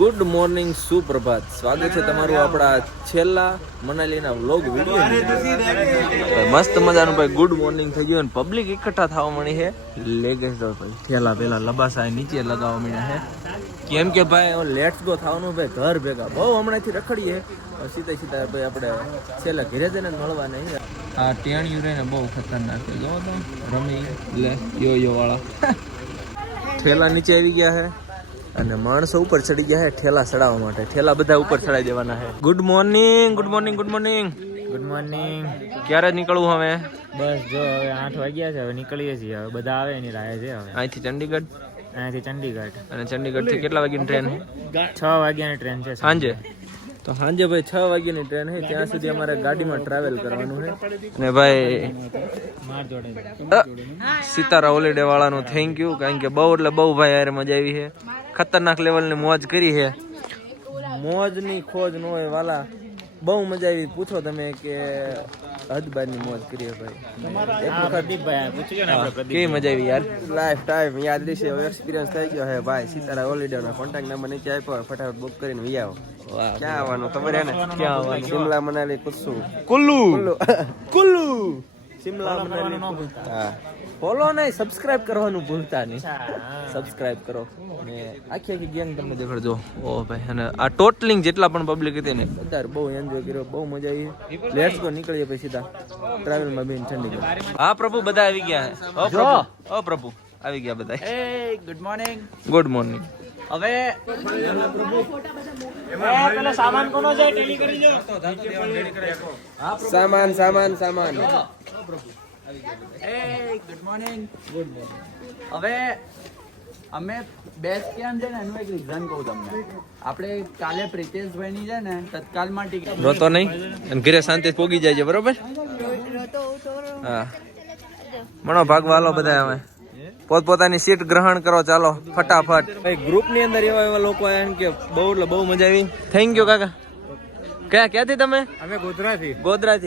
Good morning, સુપ્રભાત. સ્વાગત છે તમારું આપણા છેલ્લા મનાલીના વ્લોગ વિડીયો. મસ્ત મજાનું ભાઈ ગુડ મોર્નિંગ થઈ ગયું અને પબ્લિક એકઠા થવા મળી છે. લેગેસ ભાઈ ઠેલા પેલા લબાસા નીચે લગાવવા મળ્યા છે, કેમ કે ભાઈ લેટ્સ ગો થવાનું ભાઈ ઘર ભેગા બહુ હમણાંથી રખડીએ. સીધા સીધા ભાઈ આપણે છેલ્લા ઘરે જઈને મળવા નહીં. આ ટેણિયું રહીને બહુ ખતરનાક છે. જો તો રમી લે યો વાળા ઠેલા નીચે આવી ગયા છે અને માણસો ઉપર ચડી ગયા છે ઠેલા ચડાવવા માટે. ઠેલા બધા ઉપર ચડાવી દેવાના છે. Good morning, good morning, good morning, good morning. ક્યારે નીકળવું હવે? બસ જો હવે 8 વાગ્યા છે, હવે નીકળીએ છીએ. હવે બધા આવે એની રાહ છે. હવે અહીંથી ચંડીગઢ, અહીંયાથી ચંડીગઢ. અને ચંડીગઢથી કેટલા વાગ્યાની ટ્રેન છે? 6 વાગ્યાની ટ્રેન છે સાંજે. તો સાંજે ભાઈ 6 વાગ્યાની ટ્રેન છે. ત્યાં સુધી અમારે ગાડીમાં ટ્રાવેલ કરવાનું છે. અને ભાઈ માર જોડે સિતારા હોલિડે વાળાનું થેન્ક યુ, કારણ કે બહુ એટલે બહુ ભાઈ યાર મજા આવી છે. ખતરનાક લેવલની મોજ કરી છે. મોજની ખોજ ન હોય વાલા, બહુ મજા આવી. પૂછો તમે કે હદબારની મોજ કરી ભાઈ. કેવી મજા આવી યાર. લાઈફ ટાઈમ યાદ રહેશે. એક્સપિરિયન્સ થઈ ગયો હે ભાઈ. સિતારા હોલિડેનો કોન્ટેક્ટ નંબર નીચે આપ્યો, ફટાફટ બુક કરીને વી આવો. ક્યાં આવવાનું ખબર હે ને? ક્યાં આવવાનું? શિમલા મનાલી કુલ્લુ શિમલા મનાલી. હા, ફોલો નહીં, સબસ્ક્રાઇબ કરવાનું ભૂલતા નહીં. સબસ્ક્રાઇબ કરો ને આખી ગેંગ તમને દેખાડજો. ઓ ભાઈ, અને આ ટોટલિંગ જેટલા પણ પબ્લિક હતી ને બધા બહુ એન્જોય કર્યો, બહુ મજા આવી. લેટ્સ ગો, નીકળીએ પછી સીધા ટ્રાવેલમાં બેન ચંડીગઢ. હા પ્રભુ, બધા આવી ગયા છે. ઓ પ્રભુ આવી ગયા બધા. Good morning. Good morning. હવે પેલો સામાન કોનો છે? ટેલી કરી જો. સામાન ગુડ મોર્નિંગ. હવે અમે બેસ્ટ કેમ છે ને એનું એક રીઝન કહું તમને. આપણે કાલે પ્રિતેશભાઈ ની છે ને તત્કાલમાં ટિકિટ રોતો નહીં અને ઘરે શાંતિ પોગી જાય છે, બરોબર? હા, મણો ભાગવા હાલો બધા. હવે પોતપોતાની સીટ ગ્રહણ કરો, ચાલો ફટાફટ. ભાઈ ગ્રુપ ની અંદર એવા લોકો આવ્યા કે બહુ એટલે બહુ મજા આવી. થેન્ક યુ કાકા. ક્યાંથી તમે? અમે ગોધરાથી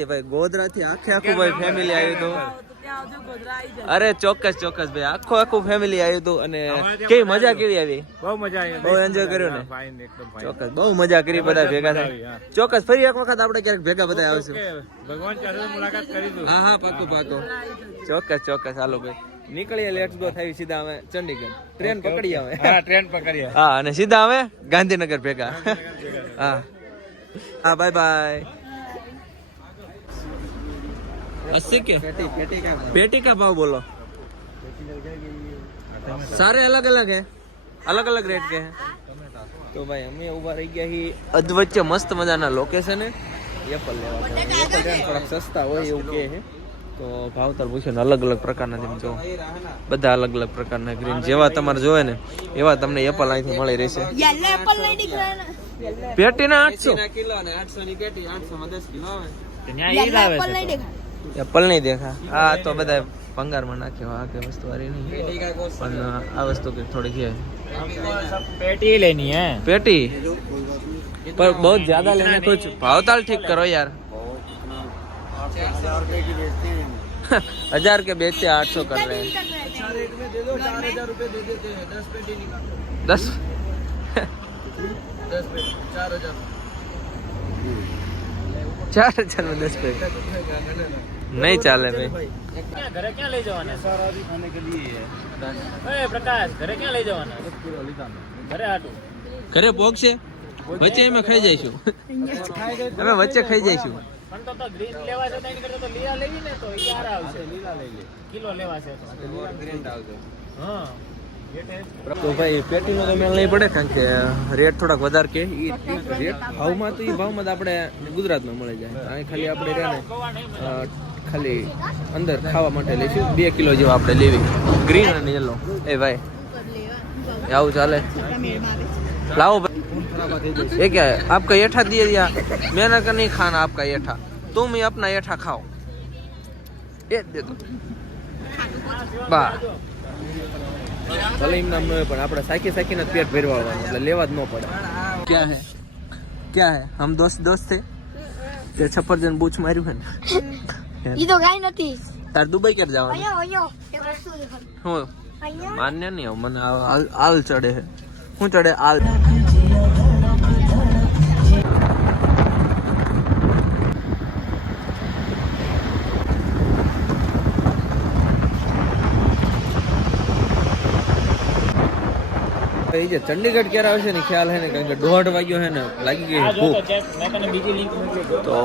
ભાઈ ગોધરાથી આખું ભાઈ ફેમિલી આવ્યું હતું. અરે ચોક્કસ ભાઈ, આખું ફેમિલી આવ્યું હતું. અને કેવી મજા કેવી આવી? બહુ મજા આવી, બહુ એન્જોય કર્યું ને? ચોક્કસ બહુ મજા કરી, બધા ભેગા થાય. ચોક્કસ ફરી એક વખત આપણે ક્યારેક ભેગા બધા આવશું. ભગવાન ચારે મુલાકાત કરીશું. હા પાક્કું. ચોક્કસ હાલો ભાઈ, નીકળીએ. લેટ્સ ગો થઈ સીધા અમે ચંડીગઢ. ટ્રેન પકડીએ અમે. હા, અને સીધા અમે ગાંધીનગર ભેગા. હા, બાય. अस्सी के पेटी का भाव बोलो. सारे अलग अलग है, अलग अलग रेट के हैं. तो भाई અમે ઉભા રહી ગયા છીએ અધવચ્ચે મસ્ત મજાના લોકેશન હે. એપલ લેવા થોડાક સસ્તા હોય એવું કે છે. તો ભાવતાલ પૂછો ને અલગ અલગ પ્રકારના જેમ જો બધા અલગ અલગ પ્રકારના ગ્રીન જેવા તમારે જોવે ને એવા તમને એપલ અહીંથી મળી રહેશે. પેટીના 800 કિલો અને 800 ની પેટી. 800 માં 10 કિલો આવે. એપલ નહીં દેખા. હા, તો બધા ભંગારમાં નાખ્યો. આ કે વસ્તુ વાળી નહીં, પણ આ વસ્તુ કે થોડી છે. पेटी लेनी है. पेटी पर बहुत ज्यादा लेने, कुछ भावताल ठीक करो यार. 1000 के बेचते 800 कर रहे हैं. 4000 रुपए दे देते हैं. 10 पेटी निकालो. 10 पेटी 4000 में 10 पेटी नहीं चाले भाई. ઘરે ક્યાં લઈ જવાના? સારાથી ખાને કે લીએ. એ પ્રકાશ, ઘરે ક્યાં લઈ જવાના? 10 કિલો લીધાનો. ઘરે આટું. ઘરે પોગશે વચ્ચે અમે ખાઈ જઈશું. અમે વચ્ચે ખાઈ જઈશું. પણ તો ગ્રીન લેવા છે તો એની કરતા તો લીલા લેવી ને, તો ઈ સારા આવશે. લીલા લઈ લે. કિલો લેવા છે તો ગ્રીન આવશે. હા. તો ભાઈ પેટીનો તો મેળ નહીં પડે, કારણ કે રેટ થોડાક વધારે કે ઈ રેટ ભાવમાં તો ઈ ભાવમાં આપણે ગુજરાતમાં મળી જાય. અહીં ખાલી આપણે રહે ને ખાલી અંદર ખાવા માટે લઈશું. 2 કિલો જેવા આપણે લેવી, ગ્રીન અને યલો. એ ભાઈ આવું ચાલે? लाओ ये क्या है? आपका येठा दिया दिया, मैंने का नहीं खाना आपका येठा, तुम ही अपना येठा खाओ. ये दे दो बा. भले इमनाम न पण આપણે સાકી સાકીને પેટ ભરવાવાનું, એટલે લેવા જ ન પડે. क्या है हम दोस्त थे તે છપ્પરજન બૂચ માર્યું હે ને. ઈ તો ગાય નથી. તાર દુબઈ ક્યારે જવાનું? અયો એક વસ્તુ દેખાડ. હું માન્ય નહીં, મને આલ ચડે છે. શું ચડે? આલ. એ જે ચંડીગઢ ક્યારે આવશે ને ખ્યાલ હે ને, કારણ કે 1:30 વાગ્યો હે ને, લાગી ગઈ ભૂખ. તો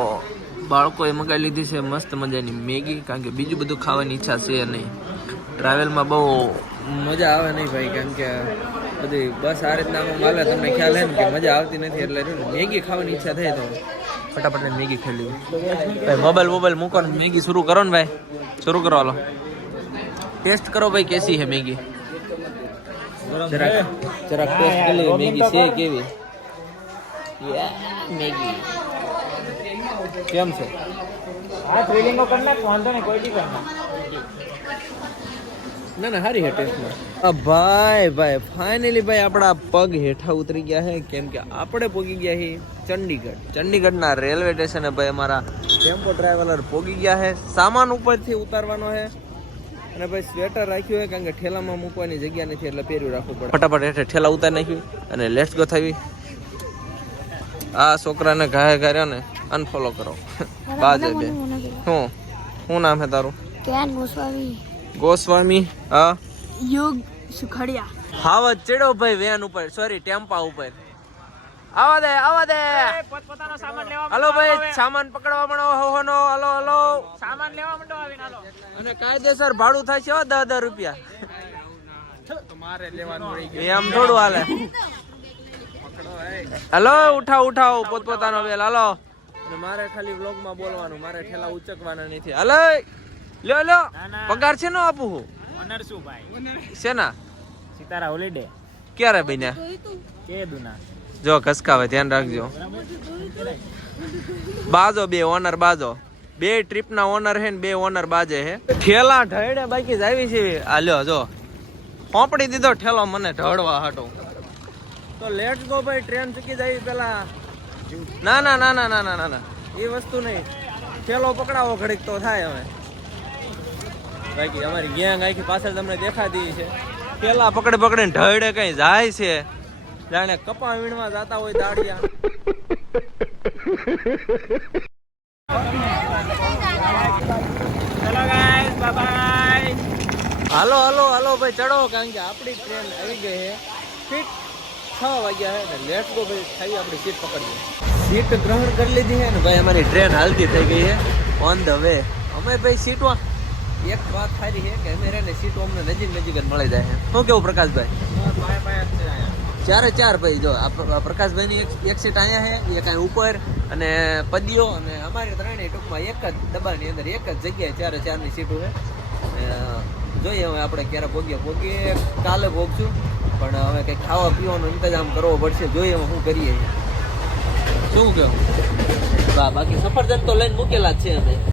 બાળકોએ મગાવી લીધી છે મસ્ત મજાની મેગી, કારણ કે બીજું બધું ખાવાની ઈચ્છા છે નહીં. ટ્રાવેલમાં બહુ મજા આવે નહીં ભાઈ, કારણ કે બધી બસ આ રીતના હાલે, તમને ખ્યાલ હે ને કે મજા આવતી નથી. એટલે મેગી ખાવાની ઈચ્છા થાય તો ફટાફટ મેગી ખાઈ લેવી. ભાઈ મોબાઈલ મૂકો ને મેગી શરૂ કરો ને ભાઈ, શરૂ કરો. હાલો ટેસ્ટ કરો ભાઈ, કેસી હે મેગી? જરાક ટેસ્ટ કરી લે મેગી છે કેવી. મેગી કેમ છે? ના હારી હે ટેસ્ટમાં. ભાઈ ફાઇનલી ભાઈ આપણા પગ હેઠા ઉતરી ગયા છે, કેમ કે આપણે પોગી ગયા છીએ ચંડીગઢના રેલવે સ્ટેશને. ભાઈ અમારા ટેમ્પો ટ્રાવેલર પોગી ગયા છે. સામાન ઉપરથી ઉતારવાનો છે અને ભાઈ સ્વેટર રાખ્યું છે, કારણ કે ઠેલામાં મૂકવાની જગ્યા નથી એટલે પહેર્યું રાખવું પડે. ફટાફટ હેઠે ઠેલા ઉતારી નાખ્યું અને લેટ્સ ગો થવી. આ છોકરાને ઘાય કર્યો ને અનફોલો કરો. બાજે બે શું નામ છે તારું? કેન ગોસ્વામી. ગોસ્વામી. હા યોગ સુખડિયા. હાવત ચડ્યો ભાઈ વેન ઉપર, સોરી ટેમ્પા ઉપર. આવા દે હાલો ભાઈ, સામાન પકડવા માંડો. હોનો હાલો સામાન લેવા માંડો આવીને. હાલો અને કાયદેસર ભાડું થાય છે 10 રૂપિયા. તમારે લેવાનું એમ થોડું હાલે. હાલો ઉઠાવ પોતપોતાનો વેલ. હાલો અને મારે ખાલી વ્લોગમાં બોલવાનું, મારે ઠેલા ઉચકવાના નથી. હાલો લ્યો પગાર છે નો આપું હું? ઓનર શું ભાઈ? શેના? સિતારા હોલિડે. ક્યારે બન્યા? કે દુના જો ખસકાવે, ધ્યાન રાખજો. બાજો બે ઓનર, બાજો બે ટ્રીપ ના ઓનર હે ને 2 ઓનર બાજે હે. ઠેલા ઢળે બાકી જ આવી છે. આ લ્યો જો હોપડી દીધો ઠેલો મને ઢળવા હાટો. તો લેટ્સ ગો ભાઈ, ટ્રેન ચૂકી જાય પેલા. ના એ વસ્તુ નહીં, ઠેલો પકડાવો ઘડીક તો થાય. હવે બાકી અમારી ગેંગ આખી પાછળ તમને દેખાતી છે. ઠેલા પકડીને ઢળે કઈ જાય છે, જાણે કપા વીણવા જતા હોય દાડિયા. ચલો ગાઈસ, બાય બાય. હાલો ભાઈ ચડો, કારણ કે આપણી ટ્રેન આવી ગઈ છે. ઠીક 6 વાગ્યા છે ને લેટ્સ ગો ભાઈ, ખાઈ આપણી સીટ પકડીએ. સીટ ગ્રહણ કરી લીધી છે ને ભાઈ, અમારી ટ્રેન હાલતી થઈ ગઈ છે ઓન ધ વે. અમે ભાઈ સીટમાં એક વાત સારી છે કે અમે ને સીટો અમને નજીક જ મળી જાય છે. શું કેવું પ્રકાશભાઈ? 4 ભાઈ. જો આ પ્રકાશભાઈની એક સીટ અહીંયા છે, એક અહીં ઉપર અને પદીઓ, અને અમારી ત્રણેય ટૂંકમાં એક જ ડબ્બાની અંદર એક જ જગ્યાએ 4 ની સીટો છે. જોઈએ હવે આપણે ક્યારે પોગીએ કાલે પોગશું, પણ હવે કંઈક ખાવા પીવાનો ઇંતજામ કરવો પડશે. જોઈએ શું કરીએ. શું કેવું? બાકી સફરજન તો લઈને મૂકેલા જ છે અમે.